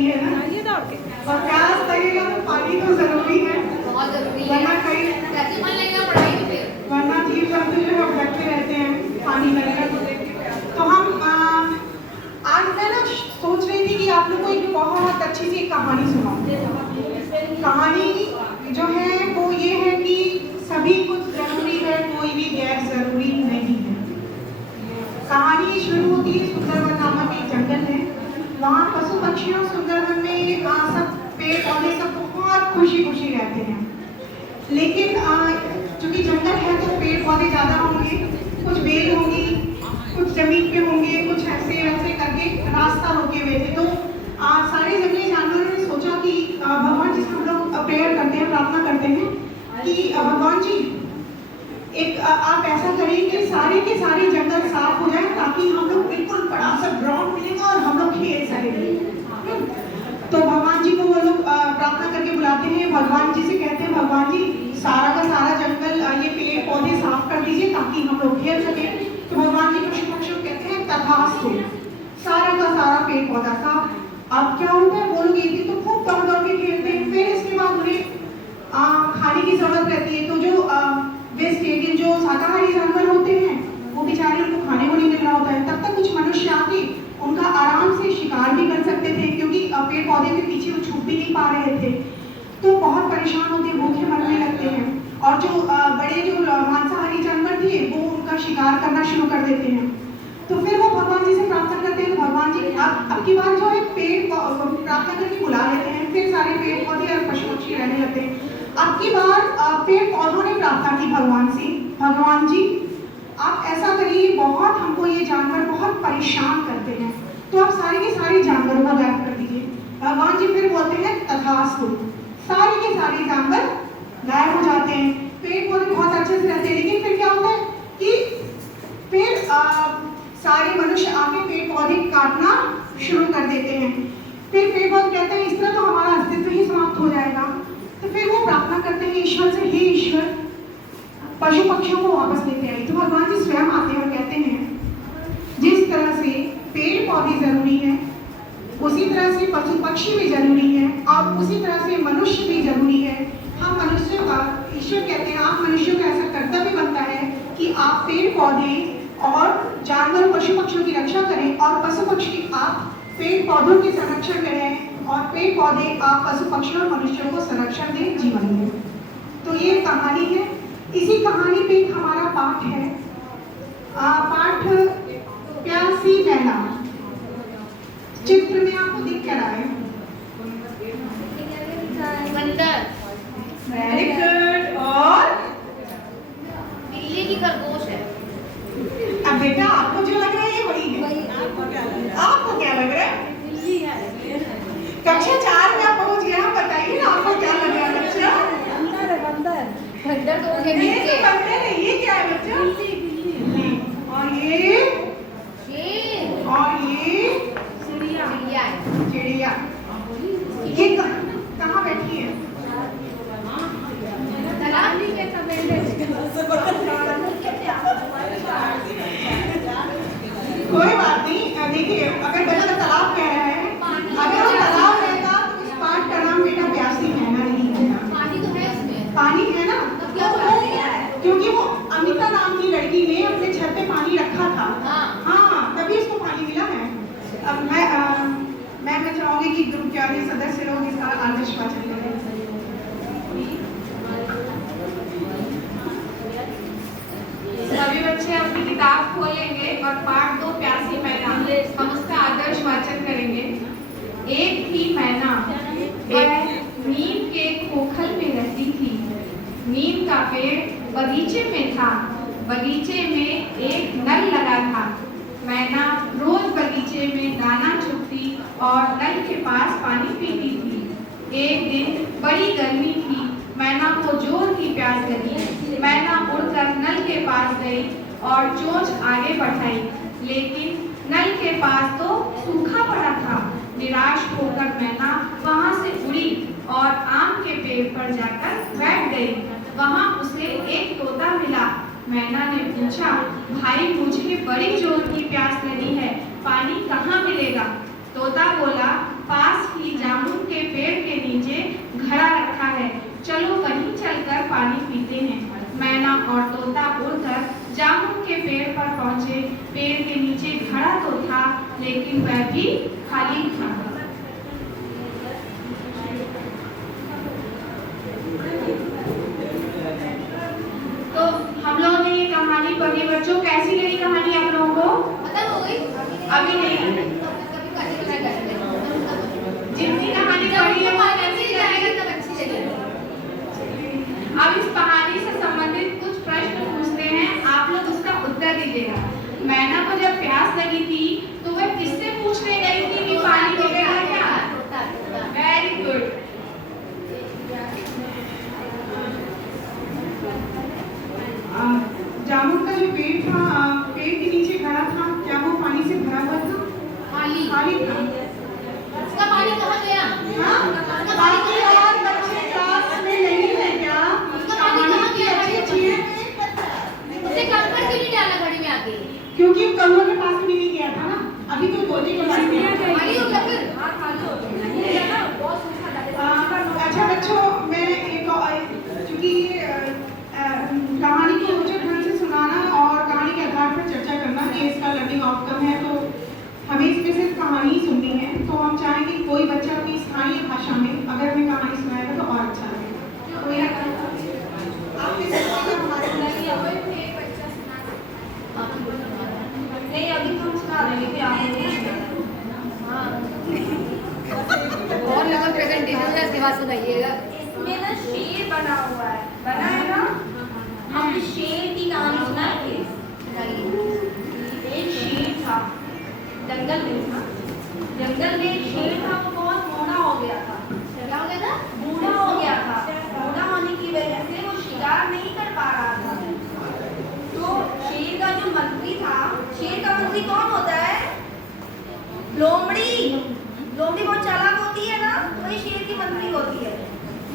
सही है ना। और प्यास लगेगा तो पानी तो जरूरी है, बहुत जरूरी है, वरना कहीं कैसे मन लगेगा पढ़ाई में फिर। वरना जीव जंतु जो है भटकते रहते हैं पानी लगेगा तो हम आज मैं ना सोच रही थी कि आप लोग को एक बहुत अच्छी सी कहानी सुनाऊं। कहानी जो है वो ये है कि सभी कुछ जरूरी है, कोई भी गैर जरूरी नहीं है। कहानी शुरू होती है सुंदरवन नामक एक जंगल है। वहाँ पशु पक्षियों सुंदरवन में सब पेड़ पौधे सब बहुत खुशी खुशी रहते हैं। लेकिन चूंकि जंगल है तो पेड़ पौधे ज़्यादा होंगे, कुछ बेल होंगी, कुछ जमीन पे होंगे, कुछ ऐसे वैसे करके रास्ता रोके हुए थे। तो सारे जंगली जानवरों ने सोचा कि भगवान जी से हम लोग प्रेयर करते हैं, प्रार्थना करते हैं कि भगवान जी एक आप ऐसा करें कि सारे के सारे जंगल साफ हो जाए ताकि हम लोग बिल्कुल बड़ा सा ग्राउंड मिलेगा और हम लोग खेल सकेंगे। तो भगवान जी को वो लोग प्रार्थना करके बुलाते हैं। भगवान जी से कहते हैं भगवान जी सारा का सारा जंगल ये पेड़ पौधे साफ कर दीजिए ताकि हम लोग खेल सकें। तो भगवान जी पशु पक्षियों कहते हैं तथास्तु, सारा का सारा पेड़ पौधा साफ। अब क्या होता है, वो लोग एक दिन तो खूब दौड़ दौड़ के खेलते हैं, फिर इसके बाद उन्हें खाने की जरूरत रहती है। तो जो वेजिटेरियन जो शाकाहारी जानवर होते हैं वो बेचारे उनको खाने को नहीं मिल रहा होता है। तब तक कुछ मनुष्य आके उनका आराम से शिकार भी कर सकते थे क्योंकि पेड़ पौधे के पीछे वो छुप भी नहीं पा रहे थे। तो बहुत परेशान होते, भूखे मरने लगते हैं। और जो बड़े जो मांसाहारी जानवर थे वो उनका शिकार करना शुरू कर देते हैं। तो फिर वो भगवान जी से प्रार्थना करते हैं, भगवान जी अब की बार जो है पेड़ प्रार्थना करके बुला लेते हैं। फिर सारे पेड़ पौधे और पशु पक्षी रहने लगते हैं। अब की बार पेड़ पौधों ने प्रार्थना की भगवान से, भगवान जी आप ऐसा करिए, बहुत हमको ये जानवर बहुत परेशान करते हैं, तो आप सारे के सारे जानवरों को गायब कर दीजिए। भगवान जी फिर बोलते हैं तथास्तु, सारे के सारे जानवर गायब हो जाते हैं। पेड़ पौधे बहुत अच्छे से रहते हैं। लेकिन फिर क्या होता है कि फिर सारे मनुष्य आके पेड़ पौधे काटना शुरू कर देते हैं। फिर पेड़ पौधे कहते हैं इस तरह तो हमारा अस्तित्व ही समाप्त हो जाएगा। तो फिर वो प्रार्थना करते हैं ईश्वर से, हे ईश्वर पशु पक्षियों को वापस लेते आए। तो भगवान जी स्वयं आते हैं और कहते हैं जिस तरह से पेड़ पौधे जरूरी है उसी तरह से पशु पक्षी भी जरूरी है और उसी तरह से मनुष्य भी जरूरी है। हम मनुष्यों का, ईश्वर कहते हैं आप मनुष्यों का ऐसा कर्तव्य बनता है कि आप पेड़ पौधे और जानवर पशु पक्षियों की रक्षा करें और पशु पक्षी आप पेड़ पौधों के संरक्षण करें और पेड़ पौधे आप पशु पक्षियों और मनुष्यों को संरक्षण दें जीवन में। तो ये कहानी है। इसी कहानी पे एक हमारा पाठ है, पाठ प्यासी मैना। चित्र में आपको दिख क्या रहा है? बंदर, वेरी गुड। और बिल्ली की खरगोश है। अब बेटा आपको जो लग रहा है ये वही है। आपको क्या लग रहा है? कक्षा 4 में आप पहुंच गए, बताइए ना आपको क्या लग रहा है बच्चा? बंदर तो उनके ये नीचे। तो बंदर है, ये क्या है बच्चा? बिल्ली। और ये और ये चिड़िया है। चिड़िया। ये कहाँ बैठी है? तालाब के तबेले। कोई बात नहीं। देखिए अगर बच्चा तालाब कह रहा है, अगर वो तालाब रहता तो इस पाठ का नाम बेटा प्यासी मैना नहीं होता। पानी तो है इसमें। पानी है ना, क्योंकि वो अमिता नाम की लड़की ने अपने छत पे पानी रखा था। हाँ तभी उसको पानी मिला है। अब मैं चाहूंगी कि ग्रुप के अन्य सदस्य लोग इसका आदर्शवाचन करें। सभी बच्चे अपनी किताब खोलेंगे और पाठ 2 प्यासी मैना हम उसका आदर्श वाचन करेंगे। एक थी मैना, वह नीम के खोखल में रहती थी। नीम का पेड़ बगीचे में था। बगीचे में एक नल लगा था। मैना रोज बगीचे में दाना चुगती और नल के पास पानी पीती थी। एक दिन बड़ी गर्मी थी। मैना को जोर की प्यास लगी। मैना उड़कर नल के पास गई और चोंच आगे बढ़ाई, लेकिन नल के पास तो सूखा पड़ा था। निराश होकर मैना वहां से उड़ी और आम के पेड़ पर जाकर बैठ गई। वहां उसे एक तोता मिला। मैना ने पूछा, भाई मुझे बड़ी जोर की प्यास लगी है, पानी कहाँ मिलेगा? तोता बोला, पास ही जामुन के पेड़ के नीचे घड़ा रखा है, चलो वहीं चलकर पानी पीते हैं। मैना और तोता उड़कर जामुन के पेड़ पर पहुंचे। पेड़ के नीचे घड़ा तो था, लेकिन वह भी खाली था। तो हम लोगों ने ये कहानी पढ़ी बच्चों, कैसी लगी कहानी आप लोगों को? खत्म हो गई? अभी नहीं, जितनी कहानी पढ़ी है वो कैसी लगी? तब अच्छी लगी। अब इस कहानी से संबंधित कुछ प्रश्न पूछते हैं, आप लोग उसका उत्तर दीजिएगा। मैना को जब प्यास लगी थी तो वह किससे पूछने गई थी कि पानी मिलेगा क्या? Very good. जामुन का जो पेड़ था, पेड़ के नीचे घड़ा था, क्या वो पानी से भरा हुआ था? खाली। खाली था। उसका पानी कहाँ गया? हाँ? बाकी और बच्चे क्लास में नहीं है क्या? उसका पानी कहाँ गया? अच्छी है। उसे कंकड़ क्यों नहीं डाला घड़ी में आके? क्योंकि कौवा के पास भी नहीं गया था ना, अभी तो गोदी के पास गया। खाली हो गया फिर? हाँ, खाली हो गया। अच्छा बच्चों, मैं एक चूंकि कहानी को रोचक ढंग से सुनाना और कहानी के आधार पर चर्चा करना कि इसका लर्निंग आउटकम है, तो हमें इसमें सिर्फ कहानी ही सुननी है। तो हम चाहेंगे कोई बच्चा अपनी स्थानीय भाषा में अगर हमें कहानी सुनाएगा तो और अच्छा लगेगा। कोई आप किस नहीं, अभी तो हम सुना देंगे कि और लगन प्रेजेंटेशन है, इसके बाद सुनाइएगा। इसमें ना शेर बना हुआ है, बना है ना? हम शेर की कहानी सुनाएंगे। एक शेर था, जंगल में था। जंगल में एक शेर था, वो बहुत बूढ़ा हो गया था। क्या हो गया था? बूढ़ा हो गया था। बूढ़ा होने की वजह से वो शिकार नहीं कर पा रहा था। तो शेर का जो मंत्री था, शेर का मंत्री कौन होता है? लोमड़ी। लोमड़ी बहुत चालाक होती है ना, वही शेर की मंत्री होती है।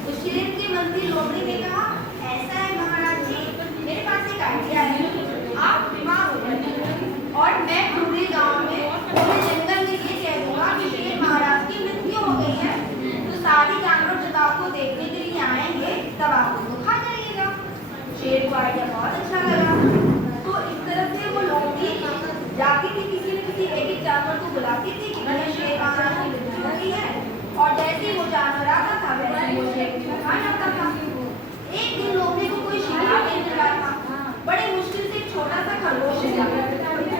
तो शेर की मंत्री लोमड़ी ने कहा, ऐसा है महाराज जी, मेरे पास एक आइडिया है। आप बीमार हो गए और मैं पूरे गांव में, पूरे जंगल में ये कह दूंगा कि शेर महाराज की मृत्यु हो गई है, तो सारे जानवर जब आपको देखने के लिए आएंगे तब आप उनको खा जाइएगा। शेर को आइडिया बहुत अच्छा लगा। तो इस तरह से वो लोमड़ी जाती थी, किसी न किसी एक जानवर को बुलाती थी कि भैया शेर महाराज की मृत्यु हो गई है, और जैसे ही वो जानवर आता था वैसे वो शेर को खा जाता था। एक दिन लोमड़ी को कोई शिकार नहीं मिल रहा था। बड़े मुश्किल से एक छोटा सा खरगोश मिला।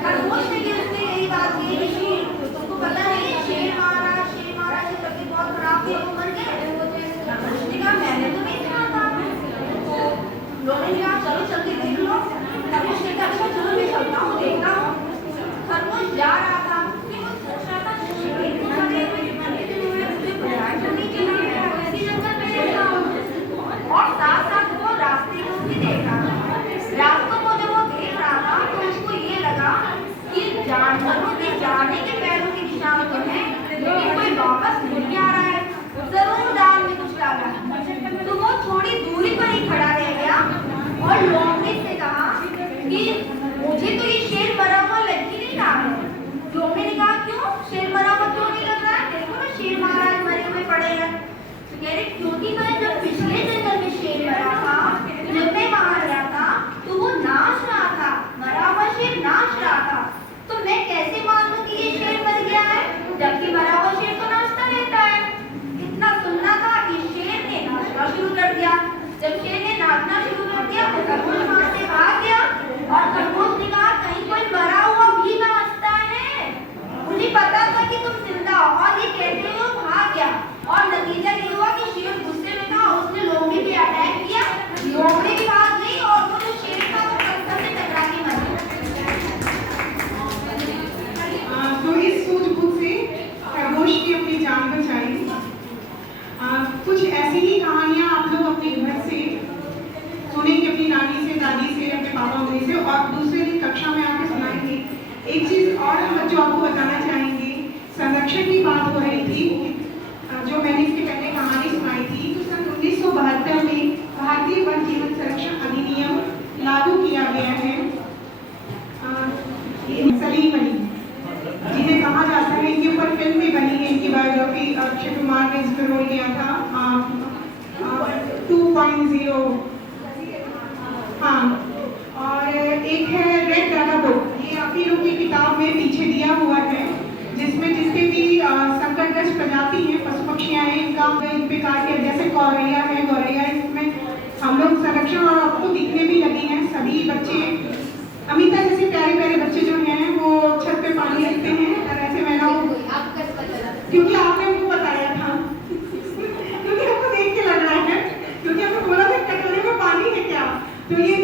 खरगोश ने उसने यही बात की कि शेर, तुमको पता नहीं है शेर महाराज की तबीयत बहुत खराब थी, वो मर गए। खरगोश ने कहा, मैंने तो नहीं सुना था। तो लोमड़ी ने कहा, चलो चल के देख लो। खरगोश ने कहा, अच्छा चलो मैं चलता हूँ, देखता हूँ। खरगोश जा रहा था, फिर वो सोच रहा था शेर को खड़े हुए और साथ साथ वो रास्ते को भी देख रहा था। रास्तों को जब वो देख रहा था तो उसको ये लगा कि जानवरों के जाने के पैरों की दिशा में तो है, लेकिन कोई वापस नहीं आ रहा है, जरूर दाल में कुछ डाला है। तो वो थोड़ी दूरी पर ही खड़ा रह गया और लोमड़ी से कहा कि मुझे तो ये शेर मरा हुआ लग ही नहीं रहा है। लोमड़ी ने कहा, क्यों शेर मरा हुआ क्यों नहीं लग रहा है? देखो ना शेर महाराज मरे हुए पड़े हैं। तो कह रहे, क्योंकि मैं जब पिछले जंगल में शेर मरा था, जब मैं वहां गया था तो वो नाच रहा था, मरा हुआ शेर नाच रहा था। तो मैं कैसे मान लूं कि ये शेर मर गया है, जबकि मरा हुआ शेर तो नाचता रहता है। इतना सुनना था कि शेर ने नाचना शुरू कर दिया। जब शेर ने नाचना शुरू कर दिया तो खरगोश वहां से भाग गया और खरगोश ने कहा, कहीं कोई मरा हुआ भी नाचता है, मुझे पता था कि तुम जिंदा हो। और ये कहते हुए भाग गया और नतीजा ये हुआ कि शेर गुस्से में था, उसने लोमड़ी पे अटैक किया। लोमड़ी भी भाग गई और वो जो शेर था वो पत्थर से टकरा के मर गया। तो इस सूझबूझ से खरगोश की अपनी जान बचाई। कुछ ऐसी ही कहानियां आप लोग अपने घर से सुनेंगे, अपनी नानी से, दादी से, अपने पापा मम्मी से, और दूसरे दिन कक्षा में आके सुनाएंगे। एक चीज और हम बच्चों आपको बताना चाहेंगे, संरक्षण की बात हो रही थी, जो मैंने इसके पहले कहानी सुनाई थी। तो सन 1972 में भारतीय वन जीवन संरक्षण अधिनियम लागू किया गया है। सलीम अली जिन्हें कहा जाता है, इनके ऊपर फिल्म भी बनी है, इनकी बायोग्राफी प्रकार के, जैसे गौरैया है, गौरैया इसमें हम लोग संरक्षण और आपको दिखने भी लगे हैं सभी बच्चे। अमिता जैसे प्यारे प्यारे बच्चे जो हैं वो छत पे पानी रखते हैं और ऐसे महिलाओं, आपका पता क्योंकि आपने मुझे बताया था क्योंकि आपको देख के लग रहा है, क्योंकि आपने बोला था कटोरे में पानी है क्या, तो ये